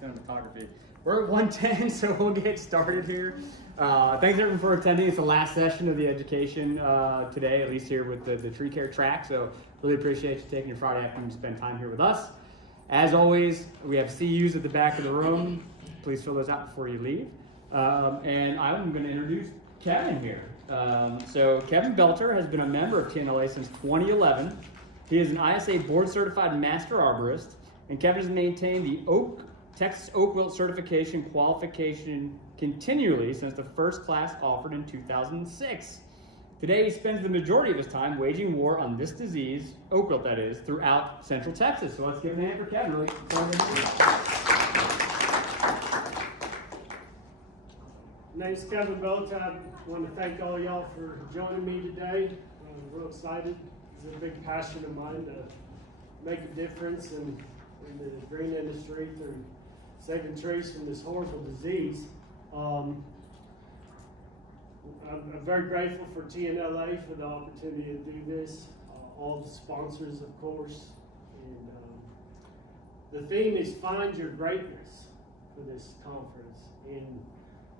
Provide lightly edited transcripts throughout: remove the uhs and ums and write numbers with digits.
cinematography. We're at 1:10, so we'll get started here. Thanks everyone for attending. It's the last session of the education today, at least here with the tree care track. So really appreciate you taking your Friday afternoon to spend time here with us. As always, we have CUs at the back of the room. Please fill those out before you leave. And I'm going to introduce Kevin here. So Kevin Belter has been a member of TNLA since 2011. He is an ISA board certified master arborist, and Kevin has maintained the Texas Oak Wilt certification qualification continually since the first class offered in 2006. Today he spends the majority of his time waging war on this disease, oak wilt that is, throughout Central Texas. So let's give a hand for Kevin. Really My name's Kevin Belter. I want to thank all y'all for joining me today. I'm real excited. It's a big passion of mine to make a difference in the green industry through saving trees from this horrible disease. I'm very grateful for TNLA for the opportunity to do this, all the sponsors, of course. And the theme is Find Your Greatness for this conference. And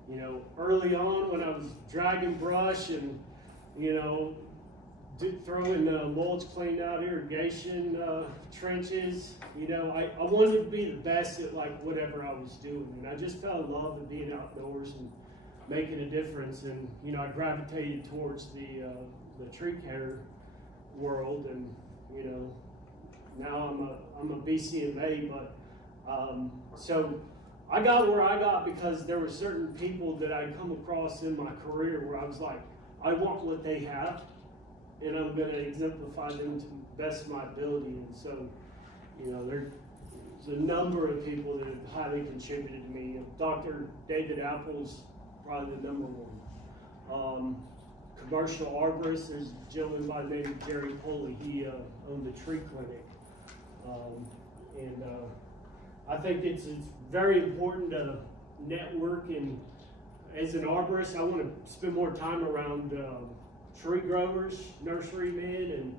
you know, early on when I was dragging brush and, you know, throwing mulch, cleaned out irrigation trenches, you know, I wanted to be the best at like whatever I was doing. And I just fell in love with being outdoors and making a difference. And, you know, I gravitated towards the tree care world. And, you know, now I'm a BCMA, but so I got where I got because there were certain people that I'd come across in my career where I was like, I want what they have, and I'm going to exemplify them to the best of my ability. And so, you know, there's a number of people that have highly contributed to me. Dr. David Apple's probably the number one. Commercial arborist is a gentleman by the name of Jerry Poley. He owned the tree clinic. I think it's very important to network, and as an arborist, I want to spend more time around tree growers, nurserymen, and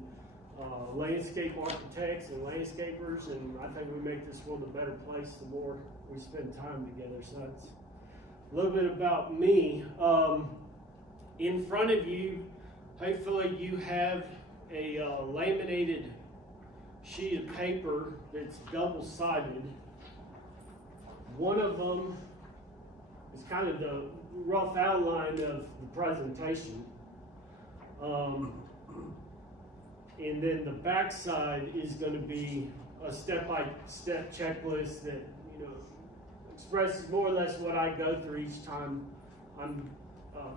landscape architects and landscapers, and I think we make this world a better place the more we spend time together. So that's a little bit about me. In front of you, hopefully you have a laminated sheet of paper that's double-sided. One of them is kind of the rough outline of the presentation. And then the back side is going to be a step-by-step checklist that, you know, expresses more or less what I go through each time I'm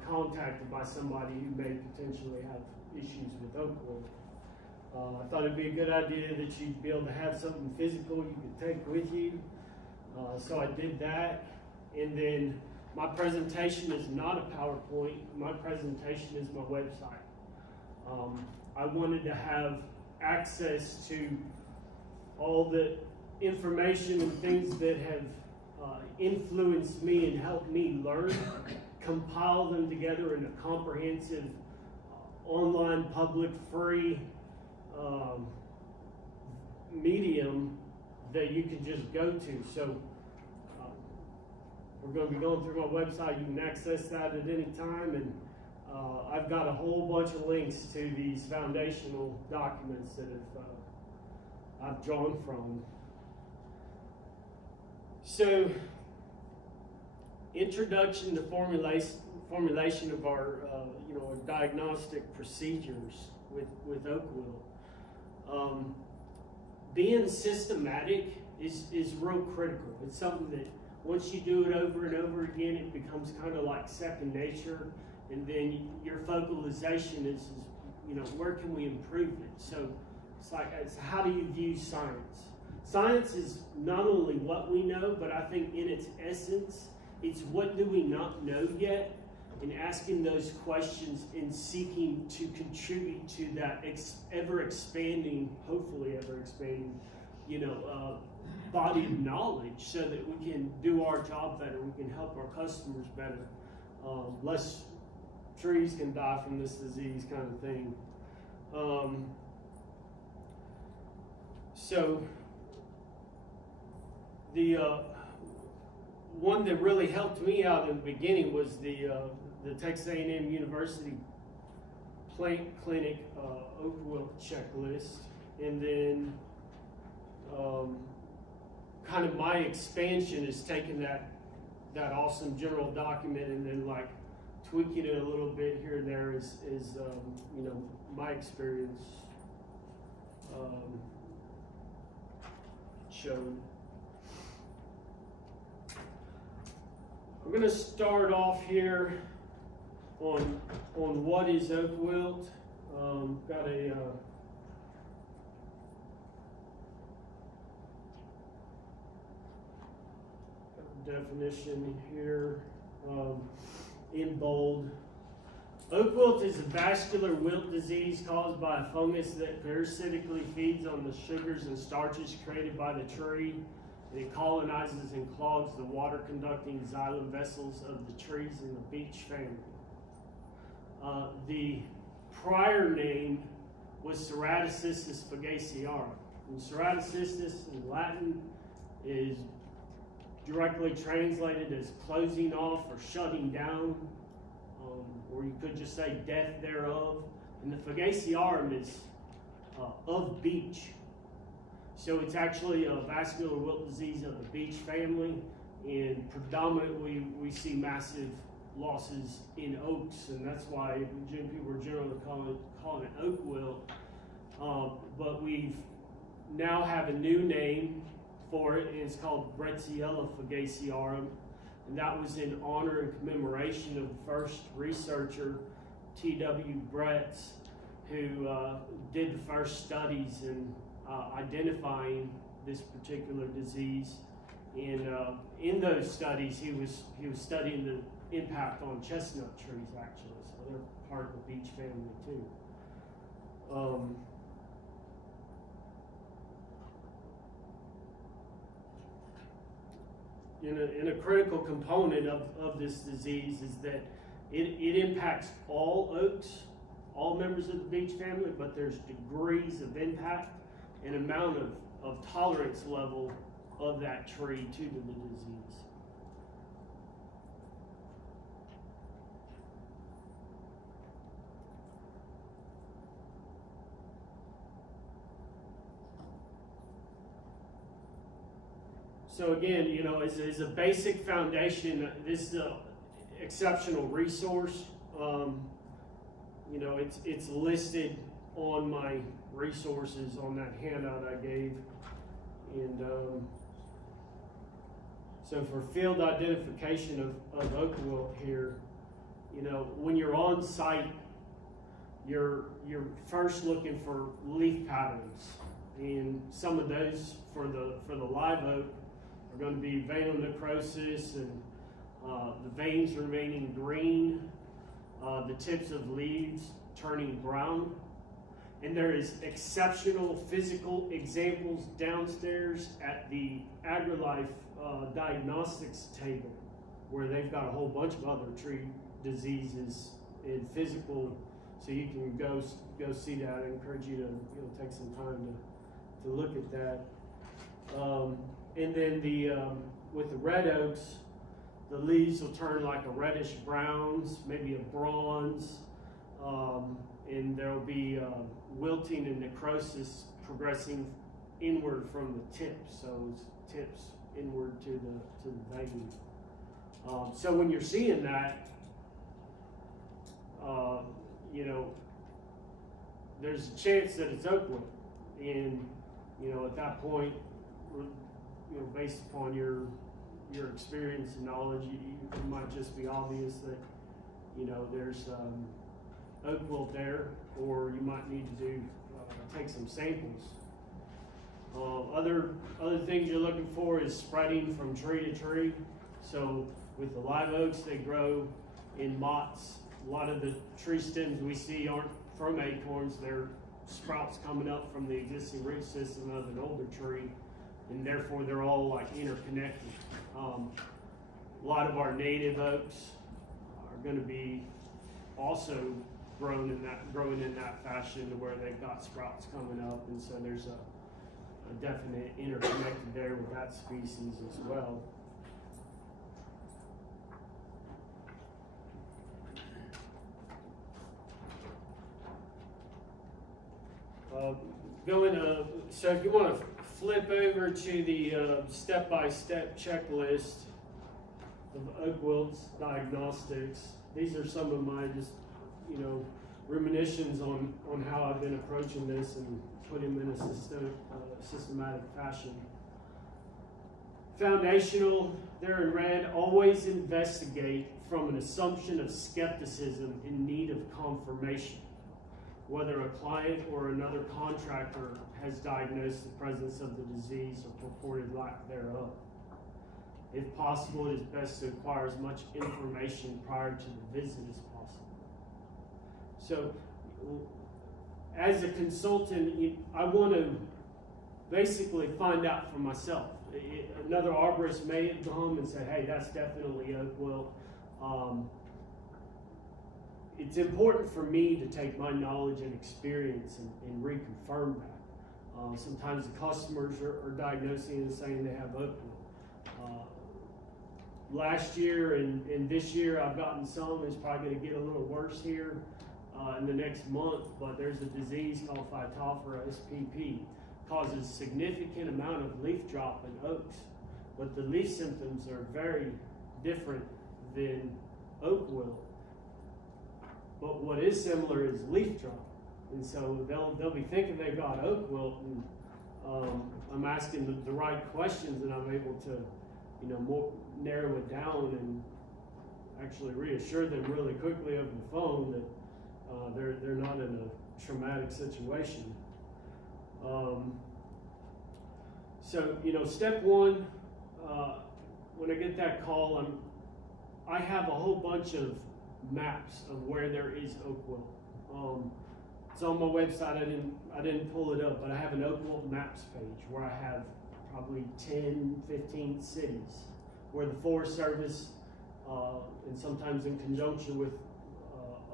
contacted by somebody who may potentially have issues with oak wilt. I thought it'd be a good idea that you'd be able to have something physical you could take with you. So I did that, and then my presentation is not a PowerPoint. My presentation is my website. I wanted to have access to all the information and things that have influenced me and helped me learn, compile them together in a comprehensive online, public, free medium that you can just go to. So we're going to be going through my website. You can access that at any time, and I've got a whole bunch of links to these foundational documents that I've drawn from. So, introduction to formulation of our our diagnostic procedures with oak wilt. Being systematic is real critical. It's something that once you do it over and over again, it becomes kind of like second nature. And then your focalization is you know, where can we improve it? So it's how do you view science? Science is not only what we know, but I think in its essence, it's what do we not know yet, and asking those questions and seeking to contribute to that ever-expanding, hopefully ever-expanding, body of knowledge so that we can do our job better, we can help our customers better. Less trees can die from this disease kind of thing. So one that really helped me out in the beginning was the Texas A&M University Plant Clinic Oak Wilt checklist, and then kind of my expansion is taking that awesome general document and then like tweaking it a little bit here and there is you know, my experience showed. I'm going to start off here on what is Oak Wilt. Got a definition here in bold. Oak wilt is a vascular wilt disease caused by a fungus that parasitically feeds on the sugars and starches created by the tree, and it colonizes and clogs the water-conducting xylem vessels of the trees in the beech family. The prior name was Ceratocystis fagacearum. And Ceratocystis in Latin is directly translated as closing off or shutting down, or you could just say death thereof. And the fagacearum is of beech. So it's actually a vascular wilt disease of the beech family, and predominantly we see massive losses in oaks, and that's why people are generally calling it oak wilt. But we've now have a new name for it, and it's called Bretziella fagacearum, and that was in honor and commemoration of the first researcher, T.W. Bretz, who did the first studies in identifying this particular disease. And in those studies, he was studying the impact on chestnut trees, actually, so they're part of the beech family too. And a critical component of this disease is that it impacts all oaks, all members of the beech family, but there's degrees of impact and amount of tolerance level of that tree to the disease. So again, you know, as a basic foundation, this is an exceptional resource. You know, it's listed on my resources on that handout I gave. And so for field identification of oak wilt here, you know, when you're on site, you're first looking for leaf patterns, and some of those for the live oak are going to be veinal necrosis and the veins remaining green, the tips of leaves turning brown. And there is exceptional physical examples downstairs at the AgriLife Diagnostics table, where they've got a whole bunch of other tree diseases and physical, so you can go see that. I encourage you to take some time to look at that. And then with the red oaks, the leaves will turn like a reddish browns, maybe a bronze, and there'll be wilting and necrosis progressing inward from the tips, so tips inward to the vein. So when you're seeing that, you know, there's a chance that it's oak wilt, and you know, at that point, you know, based upon your experience and knowledge, it might just be obvious that, you know, there's oak wilt there, or you might need to take some samples. Other things you're looking for is spreading from tree to tree. So with the live oaks, they grow in mottes. A lot of the tree stems we see aren't from acorns; they're sprouts coming up from the existing root system of an older tree, and therefore they're all like interconnected. A lot of our native oaks are going to be also growing in that fashion, to where they've got sprouts coming up, and so there's a definite interconnected there with that species as well. So if you want to flip over to the step-by-step checklist of Oak Wilt's Diagnostics, these are some of my just, reminisctions on how I've been approaching this and putting them in a systematic fashion. Foundational, they're in red, always investigate from an assumption of skepticism in need of confirmation, whether a client or another contractor has diagnosed the presence of the disease or purported lack thereof. If possible, it is best to acquire as much information prior to the visit as possible. So, as a consultant, I want to basically find out for myself. Another arborist may have come and said, hey, that's definitely Oak Wilt. It's important for me to take my knowledge and experience and reconfirm that. Sometimes the customers are diagnosing and saying they have Oak Wilt. Last year and this year I've gotten some. It's probably going to get a little worse here in the next month, but there's a disease called Phytophthora spp. Causes significant amount of leaf drop in oaks, but the leaf symptoms are very different than Oak Wilt. But what is similar is leaf drop, and so they'll be thinking they've got Oak Wilt, and I'm asking the right questions, and I'm able to, more narrow it down and actually reassure them really quickly over the phone that they're not in a traumatic situation. So, step one, when I get that call, I have a whole bunch of maps of where there is Oak Wilt. It's on my website. I didn't pull it up, but I have an Oak Wilt maps page where I have probably 10, 15 cities where the Forest Service, and sometimes in conjunction with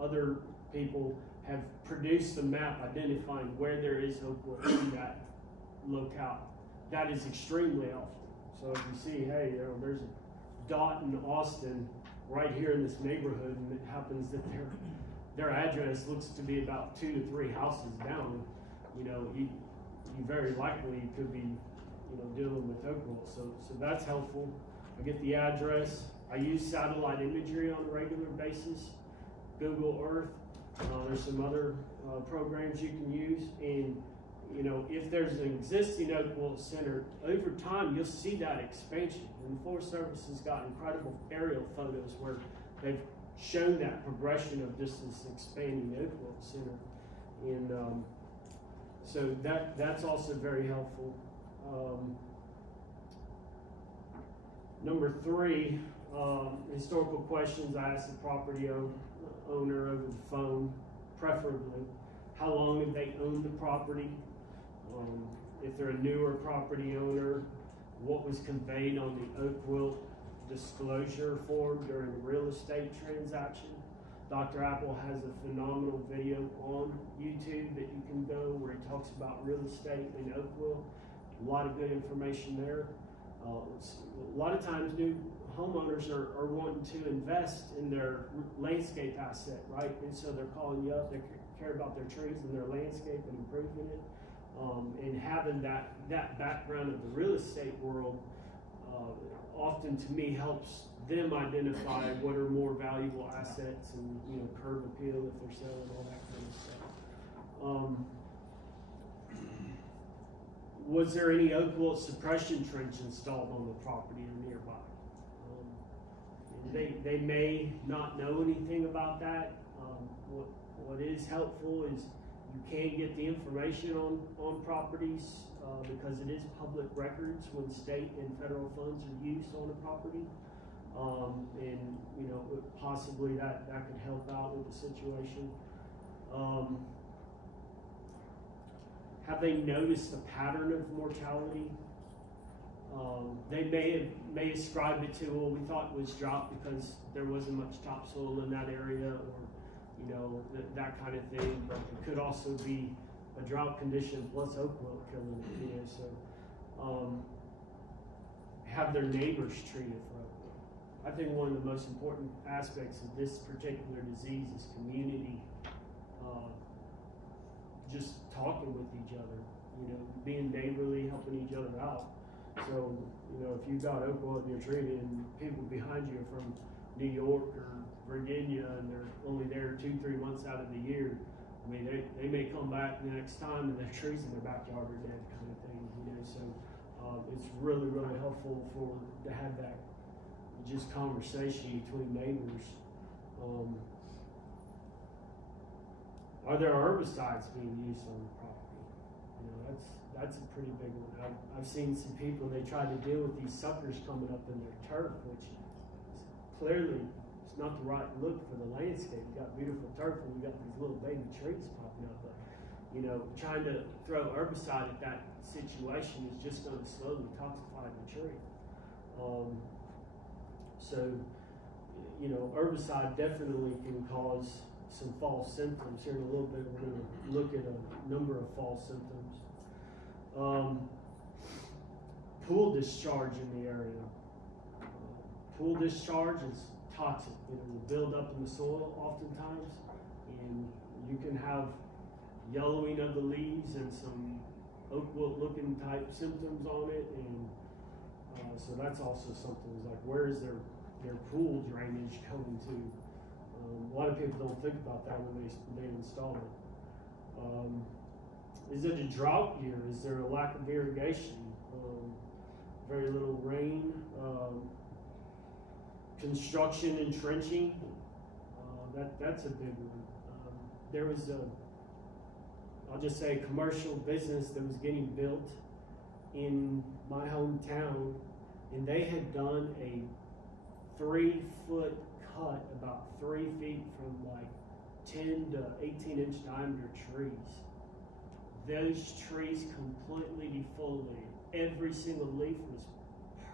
other people, have produced a map identifying where there is Oak Wilt in that locale. That is extremely helpful. So if you see, hey, there's a dot in Austin right here in this neighborhood, and it happens that their address looks to be about 2 to 3 houses down, you very likely could be, dealing with Oak Wilt. So that's helpful. I get the address. I use satellite imagery on a regular basis, Google Earth. There's some other programs you can use, and if there's an existing Oak Wilt center, over time you'll see that expansion. And the Forest Service has got incredible aerial photos where they've shown that progression of just this expanding Oak Wilt center, and so that's also very helpful. Number 3, historical questions I ask the property owner over the phone, preferably. How long have they owned the property? If they're a newer property owner, what was conveyed on the Oak Wilt disclosure form during a real estate transaction? Dr. Apple has a phenomenal video on YouTube that you can go where he talks about real estate in Oak Wilt. A lot of good information there. A lot of times new homeowners are wanting to invest in their landscape asset, right? And so they're calling you up, they care about their trees and their landscape and improving it. And having that background of the real estate world often to me helps them identify what are more valuable assets and curb appeal if they're selling, all that kind of stuff. Was there any Oak Wilt suppression trench installed on the property or nearby? They may not know anything about that. What is helpful is you can get the information on properties because it is public records when state and federal funds are used on a property. And possibly that could help out with the situation. Have they noticed a pattern of mortality? They may ascribe it to, well, we thought it was drought because there wasn't much topsoil in that area, or that kind of thing. But it could also be a drought condition plus Oak Wilt killing it. So have their neighbors treated for Oak Wilt. I think one of the most important aspects of this particular disease is community. Just talking with each other. being neighborly, helping each other out. So, if you've got Oak Wilt in your tree and people behind you are from New York or Virginia and they're only there 2-3 months out of the year, I mean, they may come back the next time and their trees in their backyard are dead, kind of thing, So it's really, really helpful to have that just conversation between neighbors. Are there herbicides being used on the property? That's a pretty big one. I've seen some people, they try to deal with these suckers coming up in their turf, which is clearly it's not the right look for the landscape. You got beautiful turf and you got these little baby trees popping up, but trying to throw herbicide at that situation is just going to slowly toxify the tree. So herbicide definitely can cause some false symptoms. Here in a little bit, we're going to look at a number of false symptoms. Pool discharge in the area. Pool discharge is toxic. It will build up in the soil oftentimes, and you can have yellowing of the leaves and some oak wilt looking type symptoms on it, and so that's also something. Is like, where is their pool drainage coming to? A lot of people don't think about that when they install it. Is it a drought year? Is there a lack of irrigation? Very little rain? Construction and trenching? That's a big one. There was I'll just say, a commercial business that was getting built in my hometown, and they had done a 3-foot cut about 3 feet from like 10 to 18-inch diameter trees. Those trees completely defoliated. Every single leaf was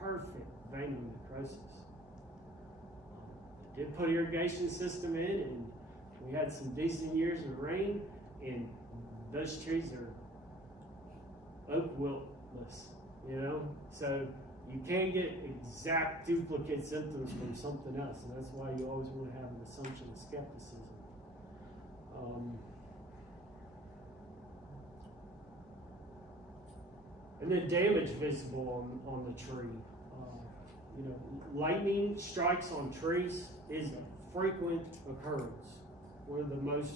perfect vein necrosis. Did put irrigation system in, and we had some decent years of rain, and those trees are oak wiltless, So you can't get exact duplicate symptoms from something else, and that's why you always want to have an assumption of skepticism. And then damage visible on the tree. Lightning strikes on trees is a frequent occurrence. One of the most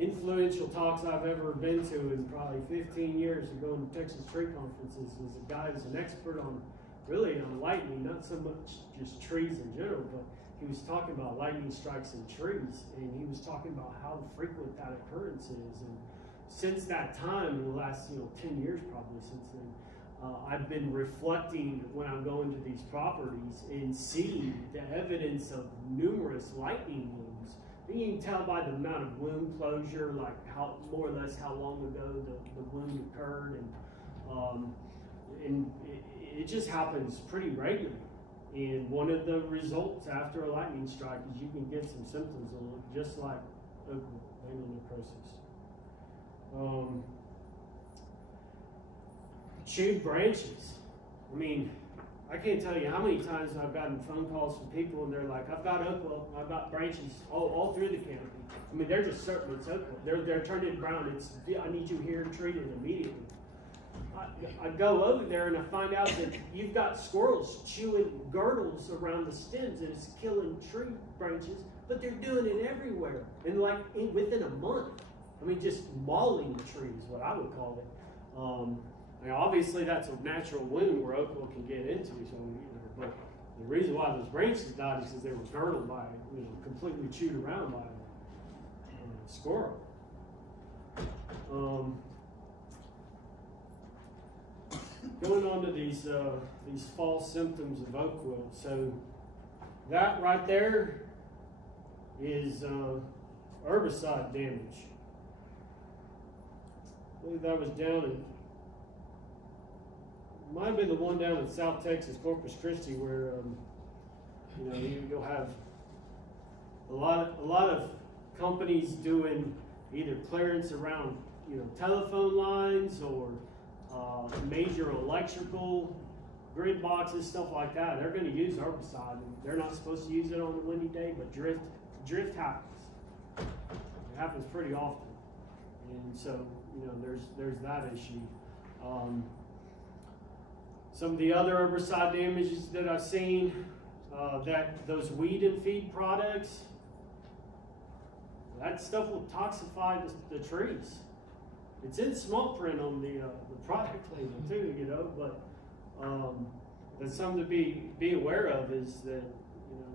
influential talks I've ever been to in probably 15 years of going to Texas tree conferences was a guy who's an expert on lightning, not so much just trees in general, but he was talking about lightning strikes in trees, and he was talking about how frequent that occurrence is. And since that time, in the last 10 years probably since then, I've been reflecting when I'm going to these properties and seeing the evidence of numerous lightning wounds. And you can tell by the amount of wound closure, like how more or less how long ago the wound occurred, and it just happens pretty regularly. And one of the results after a lightning strike is you can get some symptoms that look just like oak wilt necrosis. Chewed branches. I mean, I can't tell you how many times I've gotten phone calls from people and they're like, I've got oak wilt, I've got branches all through the canopy. I mean, they're just certain it's oak wilt. They're turning brown. I need you here and treated immediately. I go over there and I find out that you've got squirrels chewing girdles around the stems and it's killing tree branches, but they're doing it everywhere. And within a month. I mean, just mauling the tree is what I would call it. Obviously, that's a natural wound where oak wilt can get into. But the reason why those branches died is because they were girdled by, completely chewed around by a squirrel. Going on to these false symptoms of oak wilt. So that right there is herbicide damage. I believe that was down in, might have been the one down in South Texas, Corpus Christi, where you'll have a lot of companies doing either clearance around telephone lines or major electrical grid boxes, stuff like that. They're going to use herbicide. And they're not supposed to use it on a windy day, but drift happens. It happens pretty often, and so there's that issue. Some of the other herbicide damages that I've seen, those weed and feed products, that stuff will toxify the trees. It's in small print on the product label too, you know, but that's something to be aware of, is that, you know,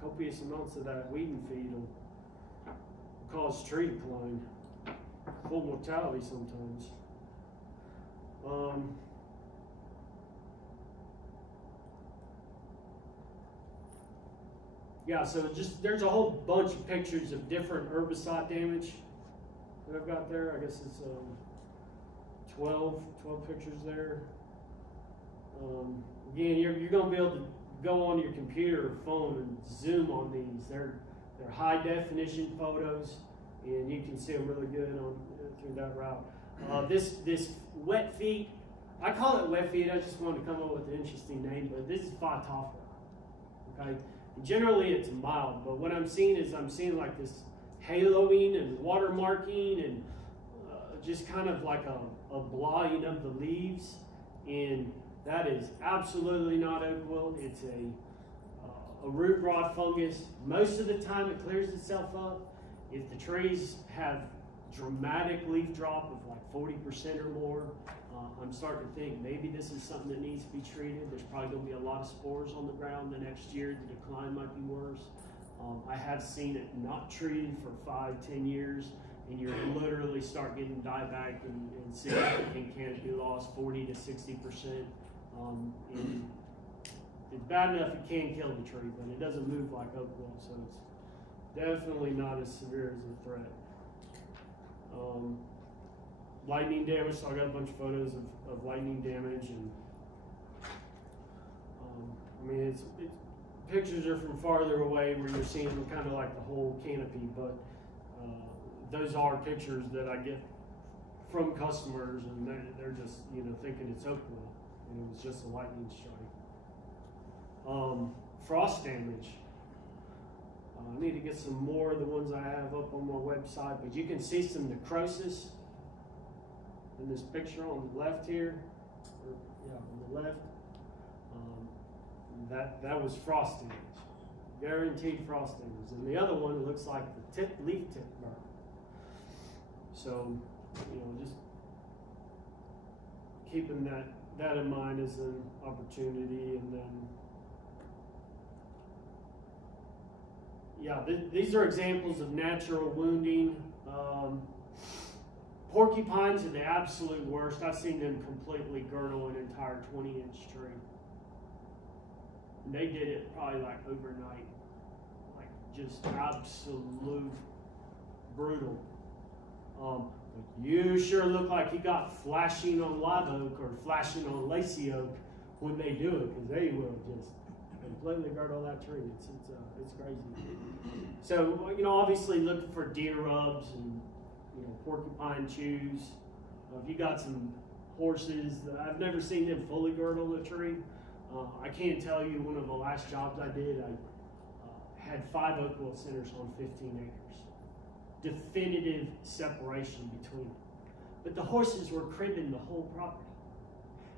copious amounts of that weed and feed will cause tree decline, full mortality sometimes. Yeah, so there's a whole bunch of pictures of different herbicide damage that I've got there. I guess it's 12 pictures there. Again, you're going to be able to go on your computer or phone and zoom on these. They're high definition photos, and you can see them really good on through that route. This wet feet, I call it wet feet. I just wanted to come up with an interesting name, but this is phytophthora. Okay. Generally it's mild, but what I'm seeing like this haloing and watermarking and just kind of like a blotting of the leaves, and that is absolutely not oak wilt. It's a root rot fungus. Most of the time it clears itself up. If the trees have dramatic leaf drop of like 40% or more, I'm starting to think maybe this is something that needs to be treated. There's probably going to be a lot of spores on the ground the next year. The decline might be worse. I have seen it not treated for 5-10 years, and you're literally start getting dieback and significant canopy loss, 40 to 60%. And it's bad enough it can kill the tree, but it doesn't move like oak wilt, so it's definitely not as severe as a threat. Lightning damage, so I got a bunch of photos of lightning damage, and I mean, it's pictures are from farther away where you're seeing kind of like the whole canopy, but those are pictures that I get from customers, and they're just, you know, thinking it's oak wilt, and it was just a lightning strike. Frost damage. I need to get some more of the ones I have up on my website, but you can see some necrosis in this picture on the left here, on the left. That was frost damage, guaranteed frost damage. And the other one looks like the leaf tip burn. So, you know, just keeping that in mind as an opportunity. And then, yeah, these are examples of natural wounding. Porcupines are the absolute worst. I've seen them completely girdle an entire 20-inch tree. And they did it probably like overnight. Like just absolute brutal. You sure look like you got flashing on live oak or flashing on lacy oak when they do it, because they will just completely girdle that tree. It's crazy. So, you know, obviously look for deer rubs and, you know, porcupine chews. If you got some horses, I've never seen them fully girdle a tree. I can't tell you, one of the last jobs I did, I had 5 oak wilt centers on 15 acres. Definitive separation between them. But the horses were cribbing the whole property.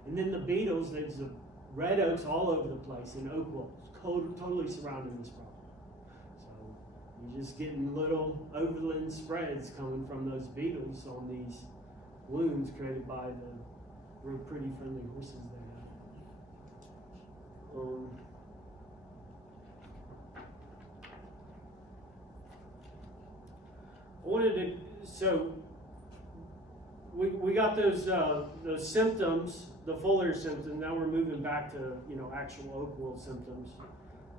And then the beetles, there's the red oaks all over the place, and oak wilt totally surrounding this property. So you're just getting little overland spreads coming from those beetles on these wounds created by the real pretty friendly horses they have. So we got those symptoms, the foliar symptoms. Now we're moving back to, you know, actual oak wilt symptoms.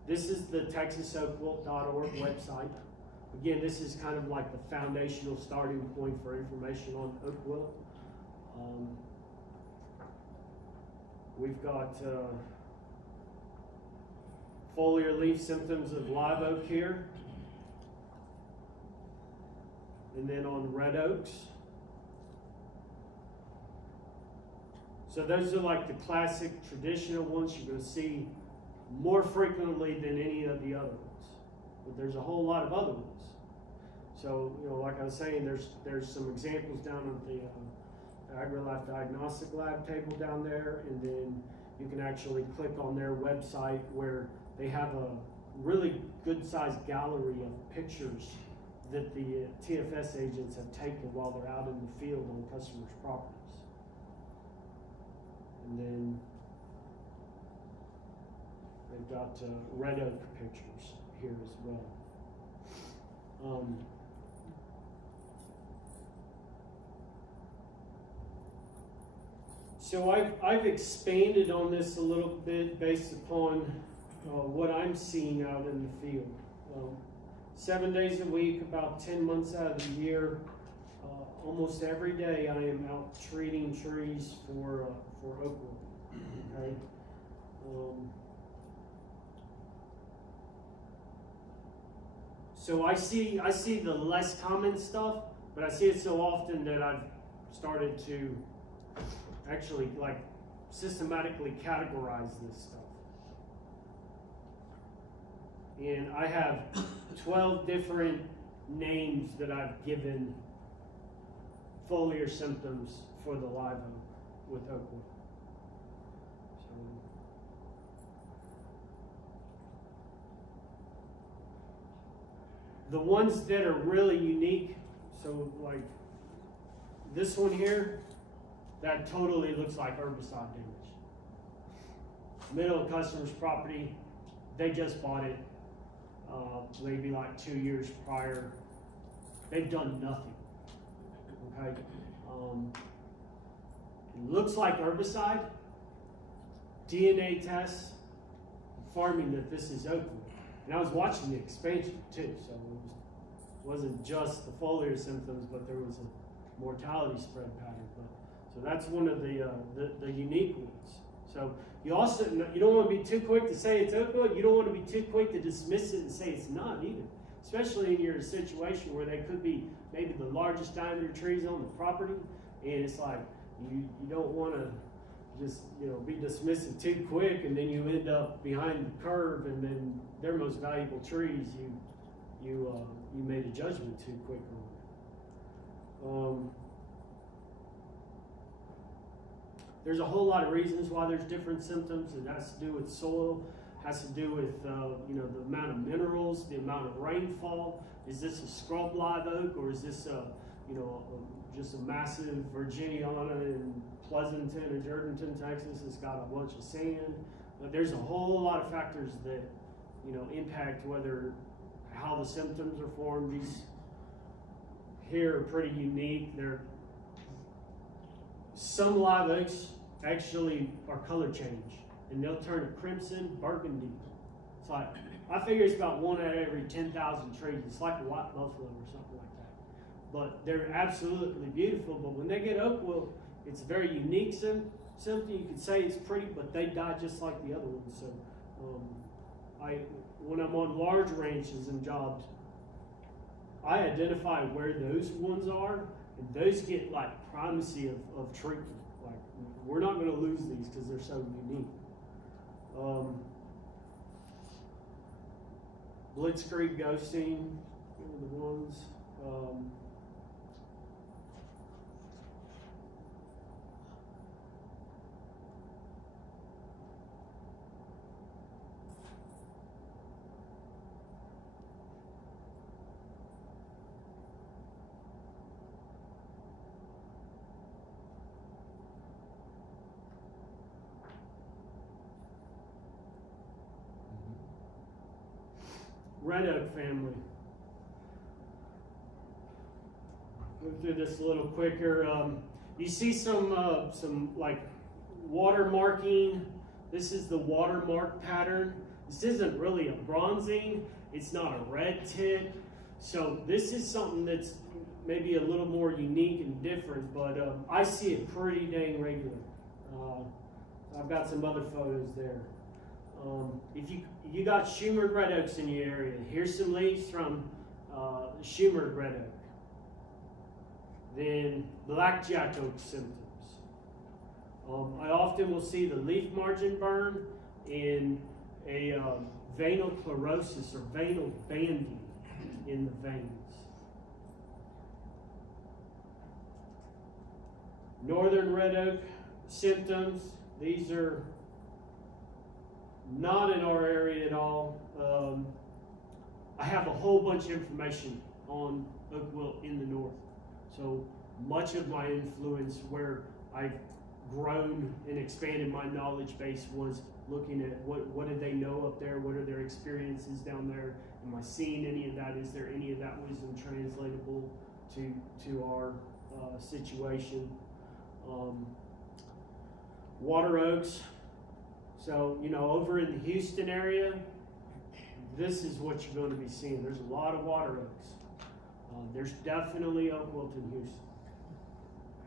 This is the texasoakwilt.org website. Again, this is kind of like the foundational starting point for information on oak wilt. We've got foliar leaf symptoms of live oak here. And then on red oaks. So those are like the classic traditional ones you're going to see more frequently than any of the other ones. But there's a whole lot of other ones. So, you know, like I was saying, there's some examples down AgriLife Diagnostic Lab table down there, and then you can actually click on their website where they have a really good sized gallery of pictures that the TFS agents have taken while they're out in the field on customers' properties. And then they've got red oak pictures here as well. So I've expanded on this a little bit based upon what I'm seeing out in the field. 7 days a week, about 10 months out of the year, almost every day I am out treating trees for Oak Wilt. Okay. So I see the less common stuff, but I see it so often that I've started to actually like systematically categorize this stuff. And I have 12 different names that I've given foliar symptoms for the live oak with Oak Wilt. The ones that are really unique, so like this one here, that totally looks like herbicide damage. Middle of customer's property, they just bought it maybe like 2 years prior. They've done nothing, okay? It looks like herbicide, DNA tests, farming that this is Oak Wilt. And I was watching the expansion too, so it wasn't just the foliar symptoms, but there was a mortality spread pattern. So that's one of the unique ones. So you don't want to be too quick to say it's Oak Wilt. You don't want to be too quick to dismiss it and say it's not either. Especially in your situation where they could be maybe the largest diameter trees on the property, and it's like you don't want to just be dismissive too quick, and then you end up behind the curve, and then their most valuable trees you made a judgment too quick on. There's a whole lot of reasons why there's different symptoms. It has to do with soil, has to do with the amount of minerals, the amount of rainfall. Is this a scrub live oak, or is this just a massive Virginiana in Pleasanton or Jordanton, Texas? It's got a bunch of sand. But there's a whole lot of factors that impact how the symptoms are formed. These here are pretty unique. Some live oaks actually are color change, and they'll turn a crimson burgundy. It's like, I figure it's about 1 out of every 10,000 trees. It's like a white buffalo or something like that. But they're absolutely beautiful. But when they get Oak Wilt, it's a very unique symptom. You could say it's pretty, but they die just like the other ones. So when I'm on large ranches and jobs, I identify where those ones are, and those get like primacy of treatment. Like, we're not going to lose these because they're so unique. Blitzkrieg ghosting, one of the ones. Red oak family. Move through this a little quicker. You see some like water marking. This is the watermark pattern. This isn't really a bronzing. It's not a red tip. So this is something that's maybe a little more unique and different, but I see it pretty dang regular. I've got some other photos there. If you got Schumer red oaks in your area, here's some leaves from Schumer red oak. Then blackjack oak symptoms. I often will see the leaf margin burn and a venal chlorosis or venal banding in the veins. Northern red oak symptoms. These are not in our area at all. I have a whole bunch of information on Oak Wilt in the north. So much of my influence where I've grown and expanded my knowledge base was looking at what do they know up there, what are their experiences down there, am I seeing any of that, is there any of that wisdom translatable to our situation. Water oaks, so over in the Houston area, this is what you're going to be seeing. There's a lot of water oaks. There's definitely Oak Wilt in Houston,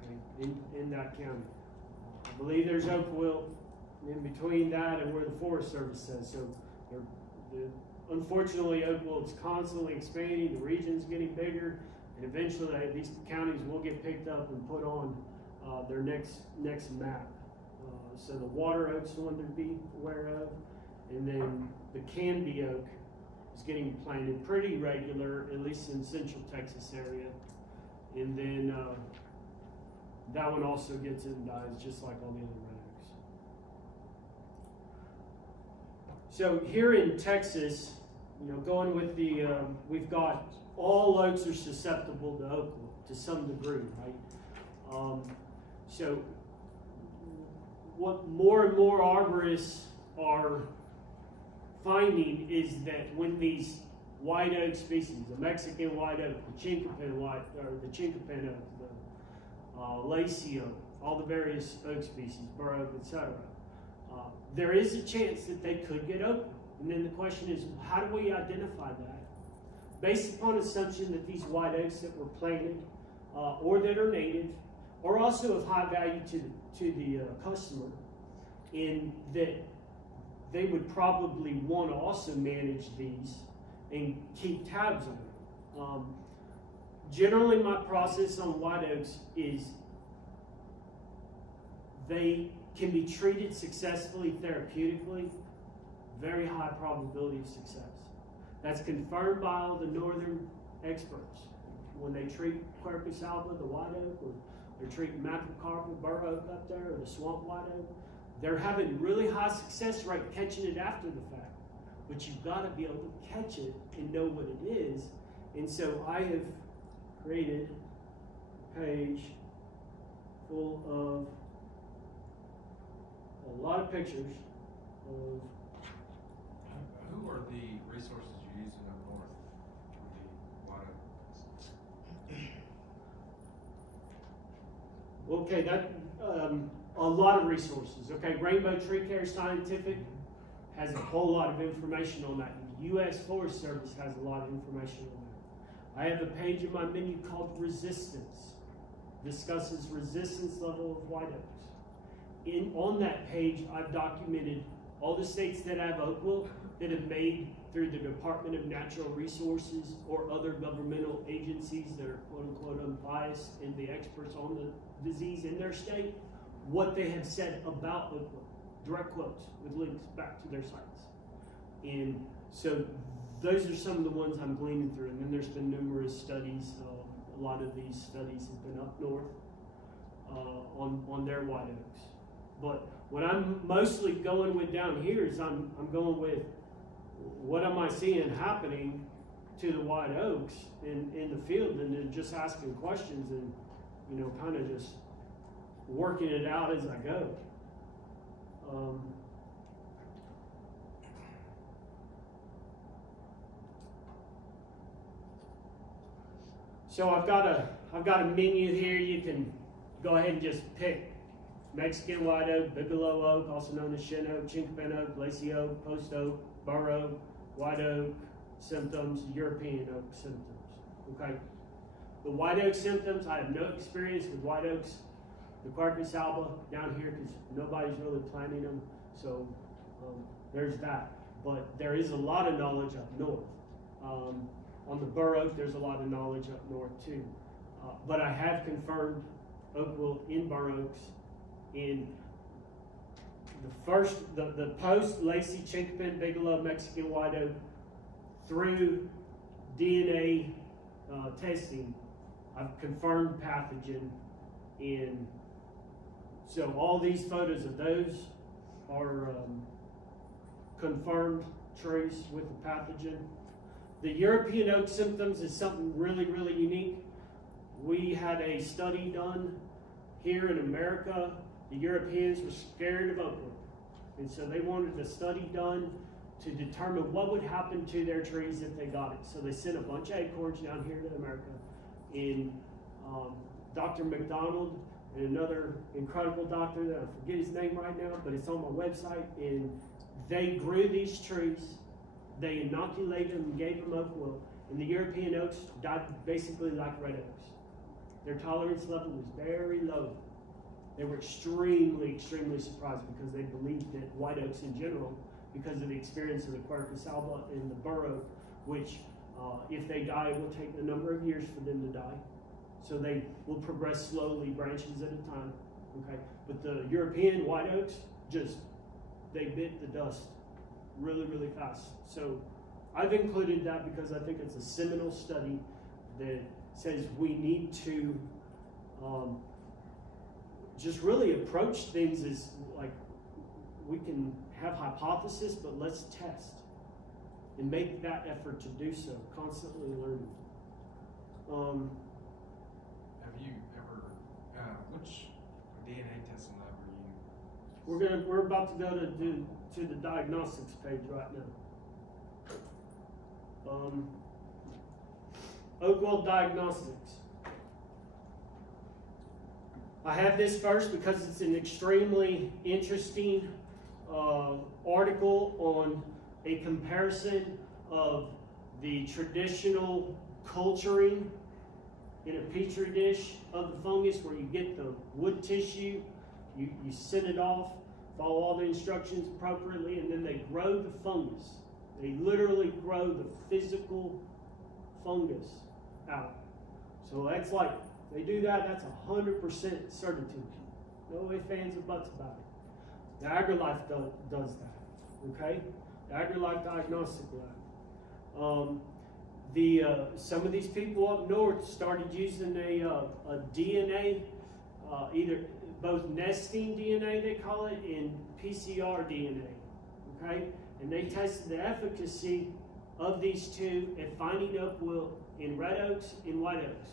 okay, in that county. I believe there's Oak Wilt in between that and where the Forest Service says. So unfortunately, Oak Wilt's constantly expanding, the region's getting bigger, and eventually these counties will get picked up and put on their next map. So the water oak's one to be aware of, and then the canby oak is getting planted pretty regular, at least in Central Texas area, and then that one also gets and dies just like all the other red oaks. So here in Texas, going with the, we've got all oaks are susceptible to oak wilt to some degree, right? So what more and more arborists are finding is that when these white oak species, the Mexican white oak, the chinkapin oak, the lacy oak, all the various oak species, bur oak, etc., there is a chance that they could get oak wilt. And then the question is, how do we identify that? Based upon assumption that these white oaks that were planted or that are native are also of high value to the customer, in that they would probably want to also manage these and keep tabs on them. Generally, my process on white oaks is they can be treated successfully therapeutically, very high probability of success. That's confirmed by all the northern experts. When they treat Quercus alba, the white oak, or they're treating macrocarpal bur oak up there, or the swamp white oak, they're having really high success rate catching it after the fact. But you've got to be able to catch it and know what it is. And so I have created a page full of a lot of pictures of. Who are the resources you're using up north for the white oaks? Okay, that a lot of resources. Okay, Rainbow Tree Care Scientific has a whole lot of information on that. The U.S. Forest Service has a lot of information on that. I have a page in my menu called Resistance. Discusses resistance level of white oaks. On that page, I've documented all the states that have oak wilt that have made through the Department of Natural Resources or other governmental agencies that are quote unquote unbiased and the experts on the disease in their state, what they have said about oak wilt. Direct quotes with links back to their sites. And so those are some of the ones I'm gleaning through. And then there's been numerous studies. A lot of these studies have been up north on their white oaks. But what I'm mostly going with down here is I'm going with what am I seeing happening to the white oaks in the field, and then just asking questions and kind of just working it out as I go. So I've got a menu here. You can go ahead and just pick Mexican white oak, bigelow oak, also known as shin oak, chinkapin oak, lacy oak, post oak, bur oak, white oak symptoms, European oak symptoms. Okay. The white oak symptoms, I have no experience with white oaks, the Quercus alba down here because nobody's really planting them. So there's that. But there is a lot of knowledge up north. On the bur oak, there's a lot of knowledge up north too. But I have confirmed oak wilt in bur oaks. In the post lacy, chinkapin, bigelow, Mexican white oak, through DNA testing, I've confirmed pathogen in So all these photos of those are confirmed trees with the pathogen. The European oak symptoms is something really, really unique. We had a study done here in America. The Europeans were scared of oak wilt, and so they wanted a study done to determine what would happen to their trees if they got it. So they sent a bunch of acorns down here to America, and Dr. McDonald and another incredible doctor that I forget his name right now, but it's on my website, and they grew these trees, they inoculated them and gave them oak wilt, and the European oaks died basically like red oaks. Their tolerance level was very low. They were extremely, extremely surprised because they believed that white oaks in general, because of the experience of the Quercus alba and the bur oak, which if they die, it will take a number of years for them to die. So they will progress slowly, branches at a time. Okay, but the European white oaks, they bit the dust really, really fast. So I've included that because I think it's a seminal study that says we need to just really approach things as like we can have hypothesis, but let's test and make that effort to do so, constantly learning. Have you ever, which DNA testing lab were you? We're about to go to the diagnostics page right now. Oak Wilt Diagnostics. I have this first because it's an extremely interesting article on a comparison of the traditional culturing in a petri dish of the fungus, where you get the wood tissue, you set it off, follow all the instructions appropriately, and then they grow the fungus. They literally grow the physical fungus out. So that's like, they do that, that's 100% certitude. No ifs, ands, or buts about it. The AgriLife does that, okay? The AgriLife Diagnostic Lab. Some of these people up north started using a DNA, either both nesting DNA, they call it, and PCR DNA, okay? And they tested the efficacy of these two at finding oak wilt in red oaks and white oaks.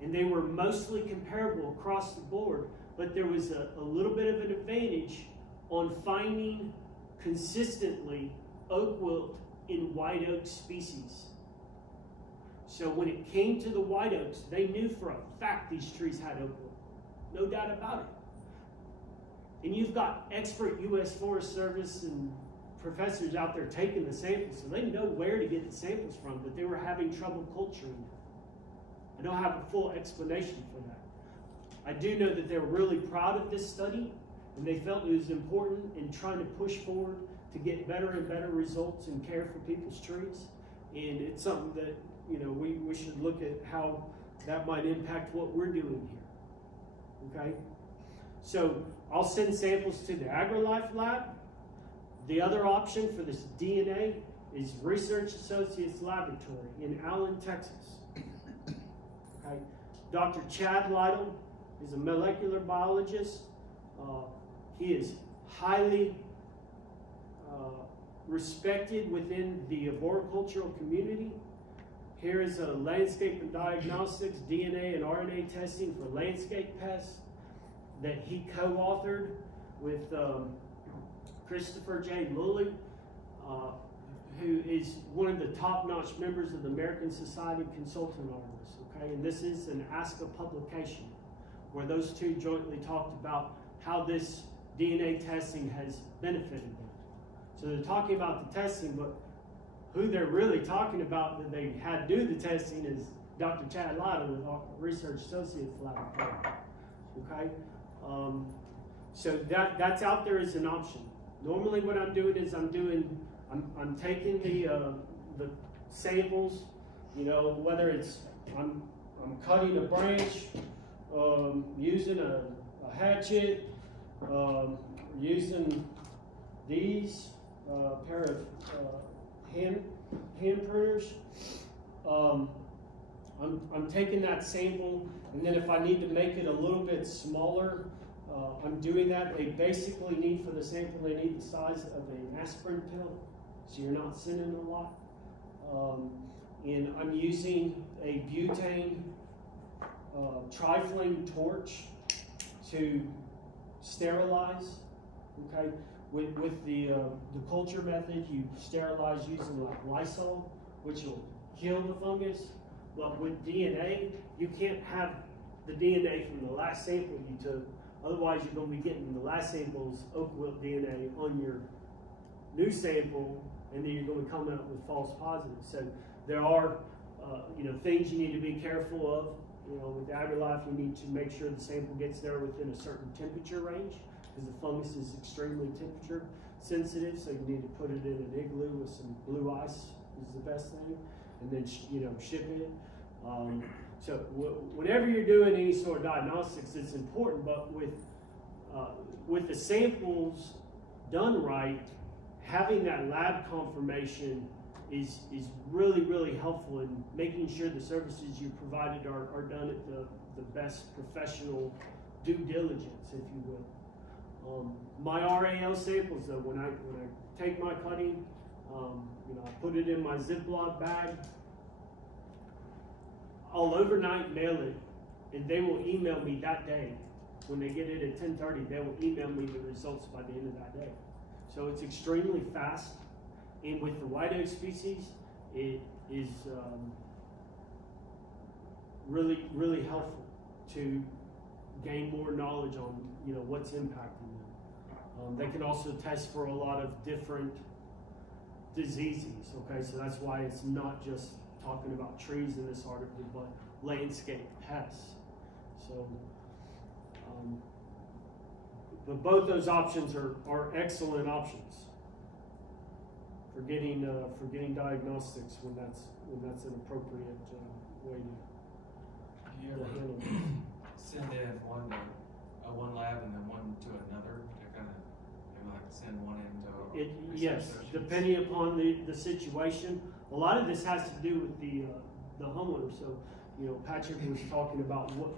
And they were mostly comparable across the board, but there was a little bit of an advantage on finding consistently oak wilt in white oak species. So when it came to the white oaks, they knew for a fact these trees had oak wilt. No doubt about it. And you've got expert U.S. Forest Service and professors out there taking the samples, so they know where to get the samples from, but they were having trouble culturing them. I don't have a full explanation for that. I do know that they were really proud of this study, and they felt it was important in trying to push forward to get better and better results in care for people's trees. And it's something that, you know, we should look at how that might impact what we're doing here. Okay? So I'll send samples to the AgriLife lab. The other option for this DNA is Research Associates Laboratory in Allen, Texas. Okay. Dr. Chad Lytle is a molecular biologist. He is highly respected within the arboricultural community. Here is a landscape and diagnostics, DNA and RNA testing for landscape pests that he co-authored with Christopher J. Lully, who is one of the top-notch members of the American Society of Consulting Arborists. Okay, and this is an ASCA publication where those two jointly talked about how this DNA testing has benefited them. So they're talking about the testing, but who they're really talking about that they had to do the testing is Dr. Chad Lytle with our Research Associates Laboratory. Okay, so that's out there as an option. Normally, what I'm doing is I'm taking the samples, you know, whether it's I'm cutting a branch, using a hatchet, using these pair of hand pruners. I'm taking that sample, and then if I need to make it a little bit smaller, I'm doing that. They basically need, for the sample, they need the size of an aspirin pill, so you're not sending a lot. And I'm using a butane trifling torch to sterilize. Okay, with the culture method, you sterilize using like Lysol, which will kill the fungus. But with DNA, you can't have the DNA from the last sample you took. Otherwise, you're going to be getting the last sample's Oak Wilt DNA on your new sample, and then you're going to come out with false positives. So there are, things you need to be careful of. With AgriLife, you need to make sure the sample gets there within a certain temperature range, because the fungus is extremely temperature sensitive. So you need to put it in an igloo with some blue ice is the best thing, and then ship it. So whenever you're doing any sort of diagnostics, it's important. But with the samples done right, having that lab confirmation is really, really helpful in making sure the services you provided are done at the best professional due diligence, if you will. My RAL samples, though, when I take my cutting, I put it in my Ziploc bag. I'll overnight mail it, and they will email me that day. When they get it at 10:30, they will email me the results by the end of that day. So it's extremely fast. And with the white oak species, it is really, really helpful to gain more knowledge on what's impacting them. They can also test for a lot of different diseases. Okay, so that's why it's not just talking about trees in this article, but landscape pests. So, but both those options are excellent options for getting diagnostics when that's an appropriate way to Do you ever handle it. send in one lab and then one to another to kind of like send one into? Yes, depending upon the situation. A lot of this has to do with the homeowner. So, Patrick was talking about what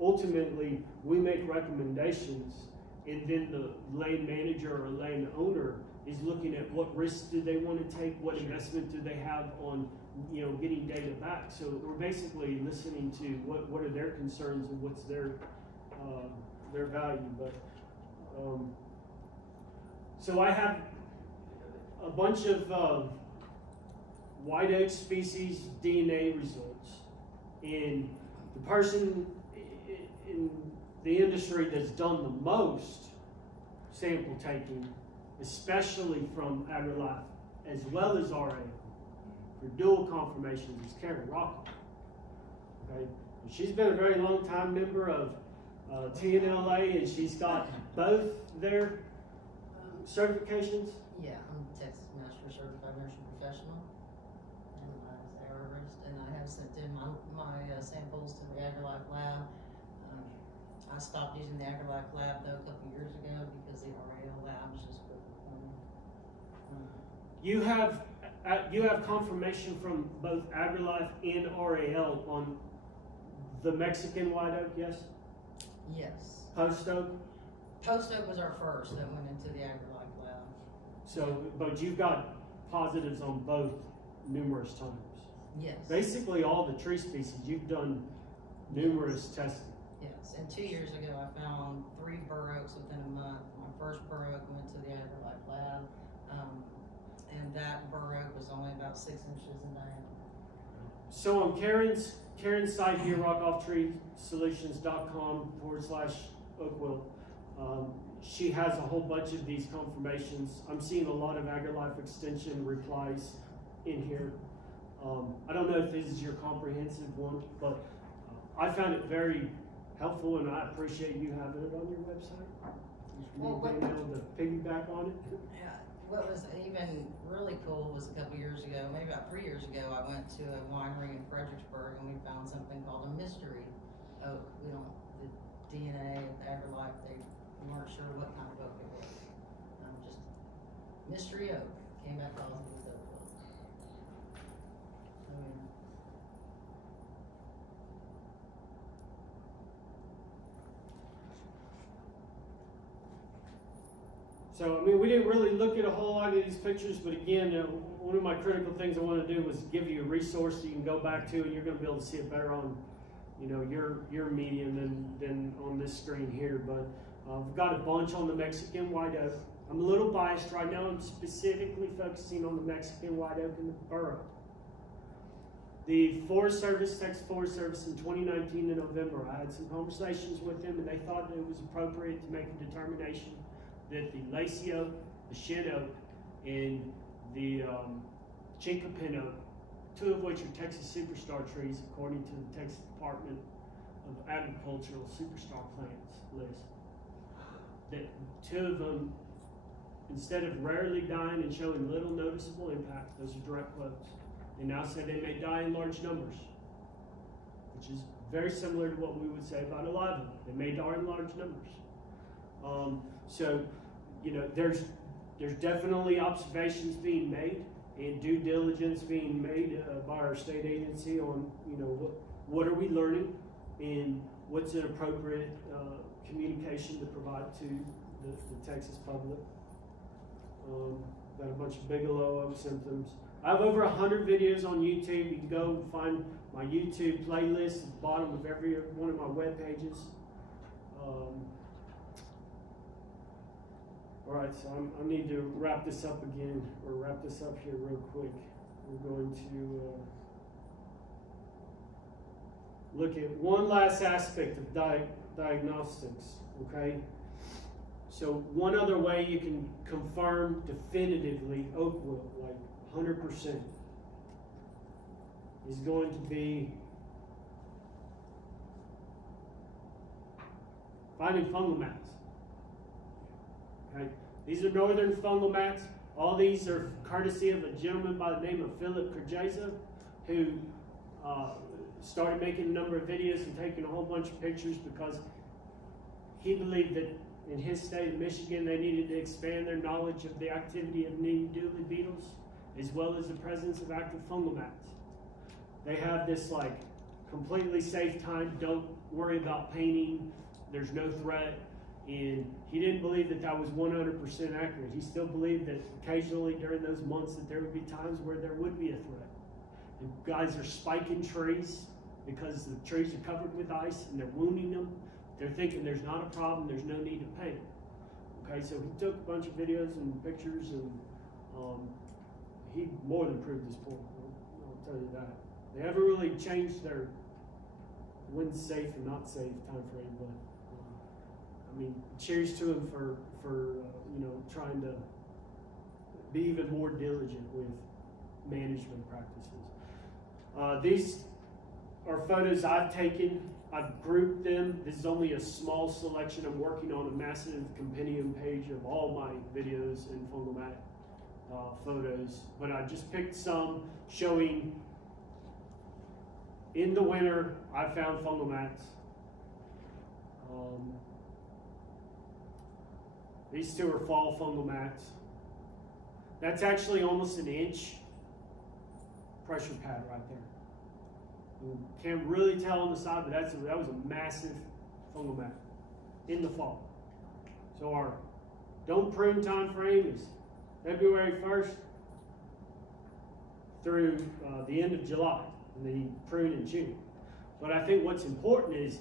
ultimately we make recommendations, and then the land manager or land owner is looking at what risks do they want to take, what investment do they have on getting data back. So we're basically listening to what are their concerns and what's their value. But so I have a bunch of white oak species DNA results, and the person in the industry that's done the most sample taking, especially from AgriLife as well as RA, for dual confirmations, is Karen Rockoff. Okay, she's been a very long time member of TLNA, and she's got both their certifications. Yeah, I'm Texas Master Certified Nursery Professional, and I have sent in my samples to the AgriLife lab. I stopped using the AgriLife lab though a couple years ago because the RAL labs just couldn't perform. You have confirmation from both AgriLife and RAL on the Mexican white oak, yes? Yes. Post oak? Post oak was our first that went into the AgriLife lab. So, but you've got positives on both numerous times. Yes. Basically all the tree species, you've done numerous testing. Yes, and 2 years ago I found 3 bur oaks within a month. My first bur oak went to the AgriLife lab, and that bur oak was only about 6 inches in diameter. So on Karen's site here, rockofftree-solutions.com/Oak Wilt, she has a whole bunch of these confirmations. I'm seeing a lot of AgriLife extension replies in here. I don't know if this is your comprehensive one, but I found it very helpful, and I appreciate you having it on your website. Well, Being able to piggyback on it. Yeah, what was even really cool was a couple years ago, maybe about 3 years ago, I went to a winery in Fredericksburg and we found something called a mystery oak. The DNA of AgriLife, they weren't sure what kind of oak it was. Just mystery oak, came back positive with oak wilt. So, yeah. So, I mean, we didn't really look at a whole lot of these pictures, but again, one of my critical things I want to do was give you a resource that you can go back to, and you're going to be able to see it better on, you know, your medium than on this screen here. But we've got a bunch on the Mexican white oak. I'm a little biased right now. I'm specifically focusing on the Mexican white oak and the burro. The Forest Service, Texas Forest Service in 2019 in November, I had some conversations with them, and they thought that it was appropriate to make a determination that the lacy oak, the shin oak, and the chinkapin oak, two of which are Texas superstar trees according to the Texas Department of Agricultural Superstar Plants list, that two of them, instead of rarely dying and showing little noticeable impact, those are direct quotes, they now say they may die in large numbers, which is very similar to what we would say about a live oak. They may die in large numbers. So, you know, there's definitely observations being made and due diligence being made by our state agency on, you know, what are we learning and what's an appropriate communication to provide to the Texas public. Got a bunch of bigelow oak symptoms. I have over 100 videos on YouTube. You can go find my YouTube playlist at the bottom of every one of my web pages. All right, so I need to wrap this up again, or wrap this up here real quick. We're going to look at one last aspect of diagnostics, okay? So one other way you can confirm definitively oak wilt, like 100%, is going to be finding fungal mats. Okay, these are northern fungal mats. All these are courtesy of a gentleman by the name of Philip Kerjeza, who started making a number of videos and taking a whole bunch of pictures because he believed that in his state of Michigan they needed to expand their knowledge of the activity of neem-doodle beetles as well as the presence of active fungal mats. They have this like completely safe time, don't worry about painting, there's no threat. And he didn't believe that that was 100% accurate. He still believed that occasionally during those months that there would be times where there would be a threat. And guys are spiking trees because the trees are covered with ice and they're wounding them. They're thinking there's not a problem, there's no need to paint. Okay, so he took a bunch of videos and pictures and he more than proved his point. I'll tell you that. They haven't really changed their when's safe and not safe time frame, but I mean, cheers to him for you know, trying to be even more diligent with management practices. These are photos I've taken. I've grouped them. This is only a small selection. I'm working on a massive compendium page of all my videos and fungal mat photos, but I just picked some showing in the winter I found fungal mats. These two are fall fungal mats. That's actually almost an inch pressure pad right there. You can't really tell on the side, but that was a massive fungal mat in the fall. So our don't prune time frame is February 1st through the end of July, and then you prune in June. But I think what's important is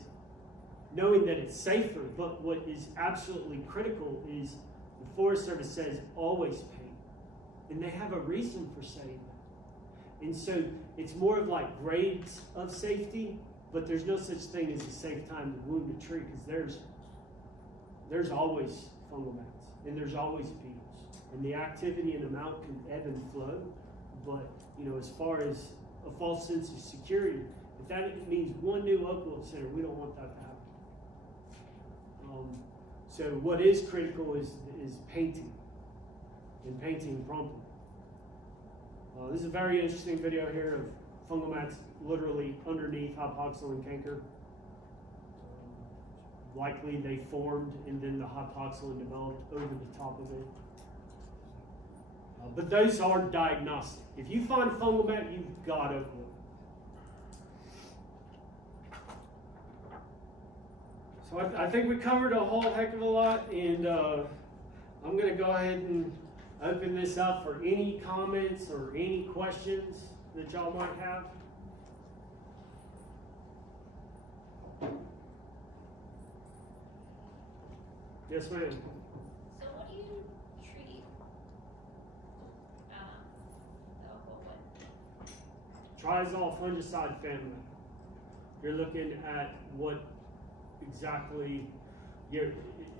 knowing that it's safer, but what is absolutely critical is the Forest Service says always paint, and they have a reason for saying that. And so it's more of like grades of safety, but there's no such thing as a safe time to wound a tree because there's always fungal mats and there's always beetles, and the activity and amount can ebb and flow. But you know, as far as a false sense of security, if that means one new Oak Wilt center, we don't want that to happen. So what is critical is painting, and painting promptly. This is a very interesting video here of fungal mats literally underneath hypoxylon canker. Likely they formed and then the hypoxylon developed over the top of it. But those are diagnostic. If you find a fungal mat, you've got Oak Wilt. So I think we covered a whole heck of a lot, and I'm gonna go ahead and open this up for any comments or any questions that y'all might have. Yes, ma'am. So what do you treat, the oak wilt with? Triazole fungicide family. You're looking at what exactly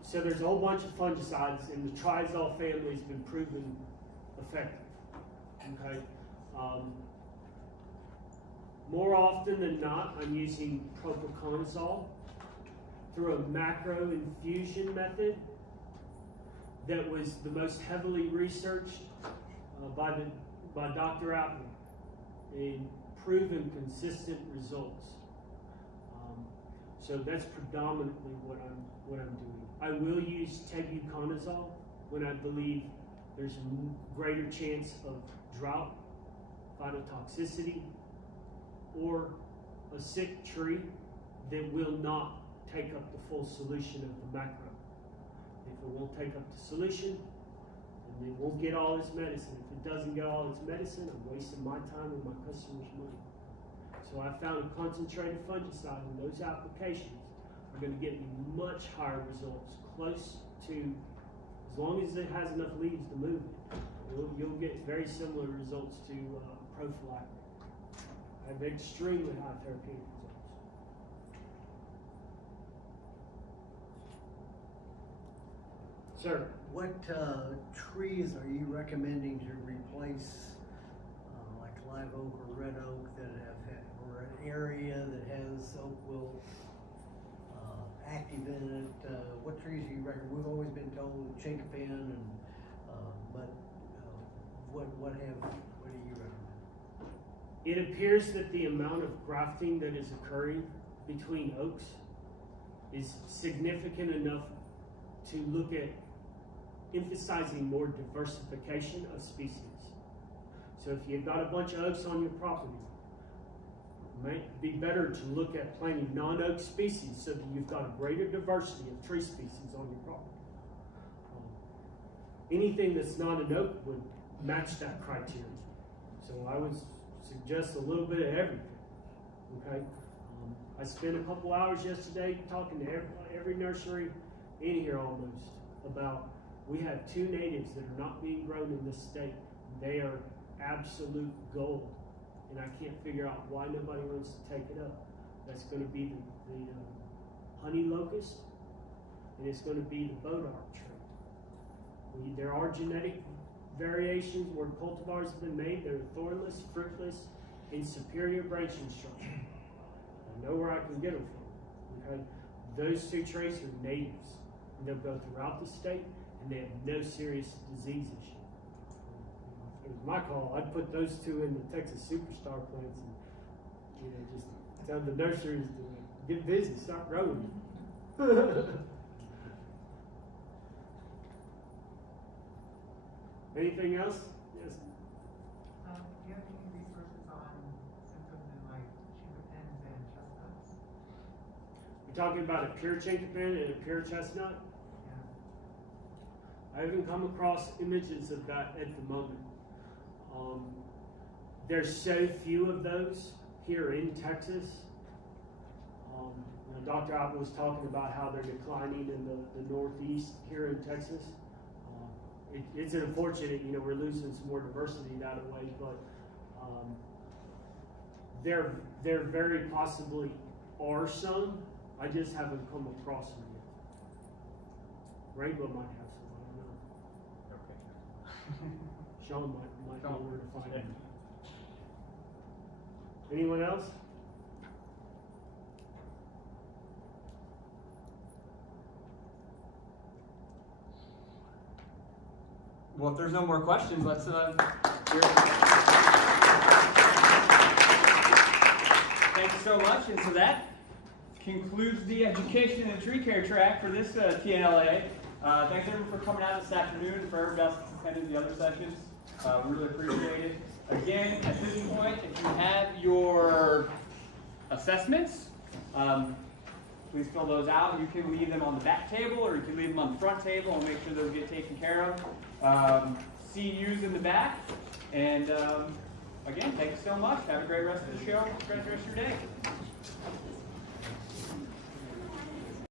so there's a whole bunch of fungicides, and the triazole family has been proven effective. Okay. More often than not, I'm using propiconazole through a macro infusion method that was the most heavily researched by Dr. Apple and proven consistent results. So that's predominantly what I'm doing. I will use tebuconazole when I believe there's a greater chance of drought, phytotoxicity, or a sick tree that will not take up the full solution of the macro. If it won't take up the solution, then it won't get all its medicine. If it doesn't get all its medicine, I'm wasting my time and my customers' money. So I found a concentrated fungicide in those applications are going to get me much higher results, close to, as long as it has enough leaves to move it, you'll get very similar results to prophylactic. I have extremely high therapeutic results. Sir? What trees are you recommending to replace, like live oak or red oak that or an area that has oak wilt active in it? What trees do you recommend? We've always been told chinkapin, and but what do you recommend? It appears that the amount of grafting that is occurring between oaks is significant enough to look at emphasizing more diversification of species. So if you've got a bunch of oaks on your property, it might be better to look at planting non-oak species so that you've got a greater diversity of tree species on your property. Anything that's not an oak would match that criteria. So I would suggest a little bit of everything. Okay. I spent a couple hours yesterday talking to every nursery in here almost about, we have 2 natives that are not being grown in this state. They are absolute gold, and I can't figure out why nobody wants to take it up. That's going to be the honey locust, and it's going to be the bodark tree. There are genetic variations where cultivars have been made. They're thornless, fruitless, and superior branching structure. I know where I can get them from. Okay, those 2 trees are natives, and they'll go throughout the state, and they have no serious disease issue. If it was my call, I'd put those 2 in the Texas Superstar plants, and just tell the nurseries to get busy, start growing. Anything else? Yes. Do you have any resources on symptoms in like chinkapins and chestnuts? You're talking about a pure chinkapin and a pure chestnut? Yeah. I haven't come across images of that at the moment. There's so few of those here in Texas. Dr. Apple was talking about how they're declining in the Northeast here in Texas. It's unfortunate, we're losing some more diversity that way, but there very possibly are some. I just haven't come across them yet. Rainbow might have some, I don't know. Okay. Sean might know where to find Yeah. them. Anyone else? Well, if there's no more questions, let's hear. Thank you so much. And so that concludes the education and tree care track for this TNLA. Thanks everyone for coming out this afternoon, for everybody else that's attended the other sessions. We really appreciate it. Again, at this point, if you have your assessments, please fill those out. You can leave them on the back table, or you can leave them on the front table, and make sure those get taken care of. See yous in the back. And again, thank you so much. Have a great rest of the show. Great rest of your day.